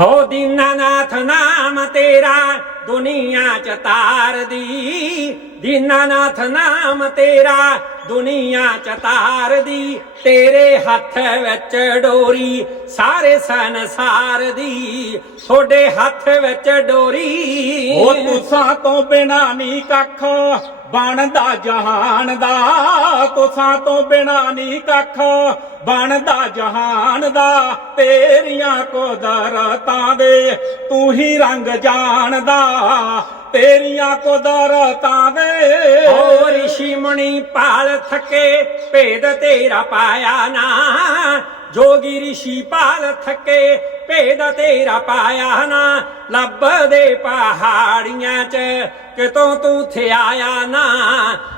ਹੋ ਦੀਨਾਨਾਥ ਨਾਮ ਤੇਰਾ ਦੁਨੀਆ ਚ ਤਾਰਦੀ। ਦੀਨਾਨਾਥ ਨਾਮ ਤੇਰਾ, ਦੁਨੀਆ ਚ ਤਾਰਦੀ, ਤੇਰੇ ਹੱਥ ਵਿੱਚ ਡੋਰੀ, ਸਾਰੇ ਸੰਸਾਰ ਦੀ ਤੁਹਾਡੇ ਹੱਥ ਵਿੱਚ ਡੋਰੀ। ਉਹ ਤੁਸਾਂ ਤੋਂ ਬਿਨਾ ਨਹੀਂ ਕੱਖ ਬਣਦਾ ਜਹਾਨ ਦਾ, ਤੁਸਾਂ ਤੋਂ ਬਿਨਾ ਨਹੀਂ ਕੱਖ ਬਣਦਾ ਜਹਾਨ ਦਾ, ਤੇਰੀਆਂ ਕੁਦਰਤਾਂ ਦੇ ਤੂੰ ਹੀ ਰੰਗ ਜਾਣਦਾ, ਤੇਰੀਆਂ ਕੁਦਰਤਾਂ ਦੇ ਹੋ ਰਿਸ਼ੀ ਮੁਨੀ ਪਾਲ ਥਕੇ, ਭੇਦ ਤੇਰਾ ਪਾਇਆ ਨਾ। ਜੋਗੀ ਰਿਸ਼ੀ ਪਾਲ ਥਕੇ, ਭੇਦ ਤੇਰਾ ਪਾਇਆ ਨਾ। ਲੱਭਦੇ ਪਹਾੜੀਆਂ ਚ ਕਿਤੋਂ ਤੂੰ ਥੇ ਆਇਆ ਨਾ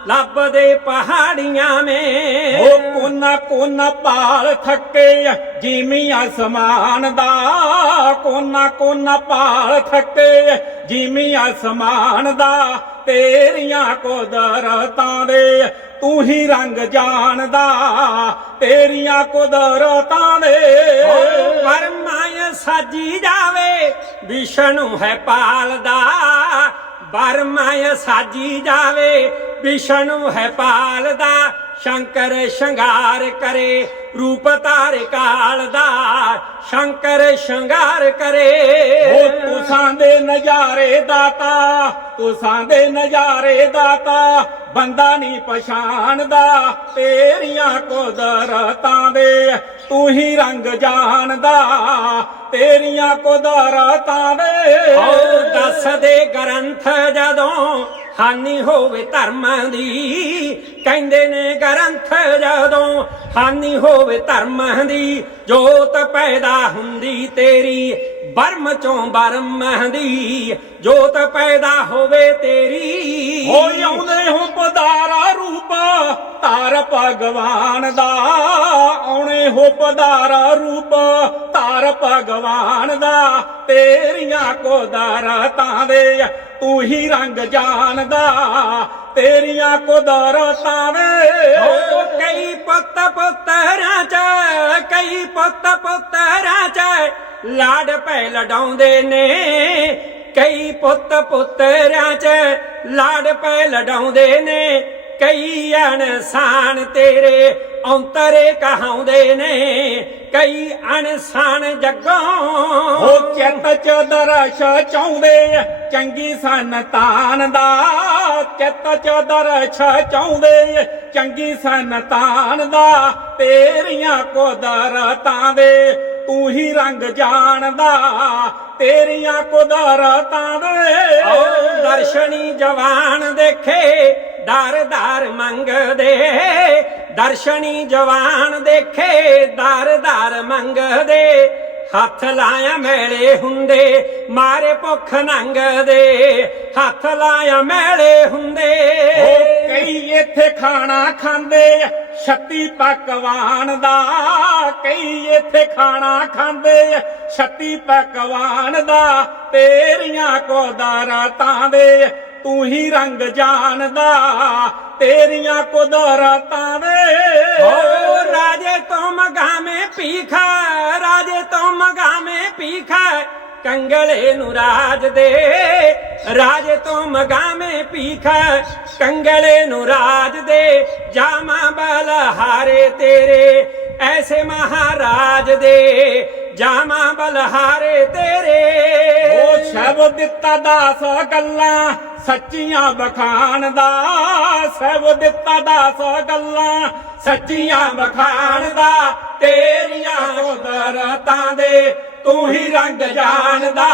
ਲੱਭਦੇ ਪਹਾੜੀਆਂ ਮੇ। ਉਹ ਕੋਨਾ ਕੋਨਾ ਪਾਲ ਥੱਕੇ, ਜਿਮੀ ਅਸਮਾਨ ਦਾ। ਕੋਨਾ ਕੋਨਾ ਪਾਲ ਥੱਕੇ, ਜਿਮੀ ਅਸਮਾਨ ਦਾ। ਤੇਰੀਆਂ ਕੁਦਰਤਾਂ ਦੇ, ਤੂੰ ਹੀ ਰੰਗ ਜਾਣਦਾ। ਤੇਰੀਆਂ ਕੁਦਰਤਾਂ ਦੇ। ਪਰਮਾਇ ਸਾਜੀ ਜਾਵੇ, ਵਿਸ਼ਨੂੰ ਹੈ ਪਾਲਦਾ। ਪਰਮਾਇ ਸਾਜੀ ਜਾਵੇ, ਵਿਸ਼ਨੂੰ ਹੈ ਪਾਲਦਾ। ਸ਼ੰਕਰ ਸ਼ਿੰਗਾਰ ਕਰੇ, ਰੂਪ ਧਾਰ ਕਾਲ ਦਾ ਸ਼ੰਕਰ ਸ਼ਿੰਗਾਰ ਕਰੇ ਨਜ਼ਾਰੇ ਦਾਤਾ, ਤੁਸਾਂ ਦੇ ਨਜ਼ਾਰੇ ਦਾਤਾ, ਬੰਦਾ ਨਹੀਂ ਪਛਾਣਦਾ, ਤੇਰੀਆਂ ਕੁਦਰਤਾਂ ਦੇ, ਤੂੰ ਹੀ ਰੰਗ ਜਾਣਦਾ, ਤੇਰੀਆਂ ਕੁਦਰਤਾਂ ਦੇ। ਓ ਦੱਸਦੇ ਗ੍ਰੰਥ ਜਦੋਂ ਹਾਨੀ ਹੋਵੇ ਧਰਮ ਦੀ, ਕਹਿੰਦੇ ਨੇ ਗ੍ਰੰਥ ਜਦੋਂ ਹਾਨੀ ਹੋਵੇ ਧਰਮ ਦੀ, ਜੋਤ ਪੈਦਾ ਹੁੰਦੀ ਤੇਰੀ ਬਰਮ ਚੋਂ ਬਰਮ ਦੀ ਜੋਤ ਪੈਦਾ ਹੋਵੇ ਤੇਰੀ। ਹੋ ਆਉਂਦੇ ਹੋ ਪਦਾਰਾ ਰੂਪ ਧਾਰ ਭਗਵਾਨ ਦਾ। ਆਉਣੇ ਹੋ ਪਦਾਰਾ ਰੂਪ ਧਾਰ ਭਗਵਾਨ ਦਾ। ਤੇਰੀਆਂ ਕੁਦਰਤਾਂ ਦੇ ਤੂੰ ਹੀ ਰੰਗ ਜਾਣਦਾ। ਤੇਰੀਆਂ ਕੁਦਰਤਾਂ ਦੇ। ਓ ਕਈ ਪੁੱਤ ਪੁੱਤਰਾਂ ਚ ਕਈ ਪੁੱਤ ਪੁੱਤਰਾਂ ਲਾਡ ਭੈ ਲਡਾਉਂਦੇ ਨੇ। ਕਈ ਪੁੱਤ ਪੁੱਤਰਾਂ ਚ ਲਾਡ ਪੈ ਲਡਾਉਂਦੇ ਨੇ। ਕਈ ਅਣਸਾਨ ਤੇਰੇ ਔਂਤਰੇ ਕਹਾਉਂਦੇ ਨੇ। ਕਈ ਅਣਸਾਨ ਹੋ ਜੱਗੋਂ ਚਿੱਤ ਚ ਦਰਸ਼ ਚਾਹੁੰਦੇ ਚੰਗੀ ਸੰਤਾਨ ਦਾ। ਚਿੱਤ ਚ ਦਰਸ਼ ਚਾਹੁੰਦੇ ਚੰਗੀ ਸੰਤਾਨ ਦਾ। ਤੇਰੀਆਂ ਕੁਦਰਤਾਂ ਦੇ ਤੂੰ ਹੀ ਰੰਗ ਜਾਣਦਾ ਤੇਰੀਆਂ ਕੁਦਰਤਾਂ ਦੇ ਦਰਸ਼ਨੀ ਜਵਾਨ ਦੇਖੇ ਦਰ ਦਰ ਮੰਗਦੇ। ਦਰਸ਼ਨੀ ਜਵਾਨ ਦੇਖੇ ਦਰ ਦਰ ਮੰਗਦੇ। ਹੱਥ ਲਾਇਆ ਮੈਲੇ ਹੁੰਦੇ ਮਾਰੇ ਭੁੱਖ ਨੰਗਦੇ। ਹੱਥ ਲਾਇਆ ਮੈਲੇ ਹੁੰਦੇ। ਕਈ ਇੱਥੇ ਖਾਣਾ ਖਾਂਦੇ ਛੱਤੀ ਪਕਵਾਨ ਦਾ। ਕਈ ਇੱਥੇ ਖਾਣਾ ਖਾਂਦੇ ਛੱਤੀ ਪਕਵਾਨ ਦਾ, ਤੇਰੀਆਂ ਕੁਦਰਤਾਂ ਦੇ। ਤੂੰ ਹੀ ਰੰਗ ਜਾਣਦਾ, ਤੇਰੀਆਂ ਕੁਦਰਤਾਂ ਦੇ। ਹੋ ਰਾਜੇ ਤੋਂ ਮਗਾਵੇਂ ਪੀਖਾ ਰਾਜੇ ਤੋਂ ਮਗਾਵੇਂ ਪੀਖਾ ਕੰਗਲੇ ਨੂੰ ਰਾਜ ਦੇ। ਰਾਜੇ ਤੋਂ ਮਗਾਵੇਂ ਪੀਖਾ ਕੰਗਲੇ ਨੂੰ ਰਾਜ ਦੇ। ਜਾਮਾ ਬਲਹਾਰੇ ਤੇਰੇ ਐਸੇ ਮਹਾਰਾਜ ਦੇ ਜਾਮਾ ਬਲਹਾਰੇ ਤੇਰੇ ਉਹ ਸ਼ਬਦ ਦਿੱਤਾ ਦਾਸ ਗੱਲਾਂ ਸੱਚੀਆਂ ਬਖਾਨ ਦਾ ਸ਼ਬਦ ਦਿੱਤਾ ਦਾਸ ਗੱਲਾਂ ਸੱਚੀਆਂ ਬਖਾਨ ਦਾ ਤੇਰੀਆਂ ਕੁਦਰਤਾਂ ਦੇ ਤੂੰ ਹੀ ਰੰਗ ਜਾਣਦਾ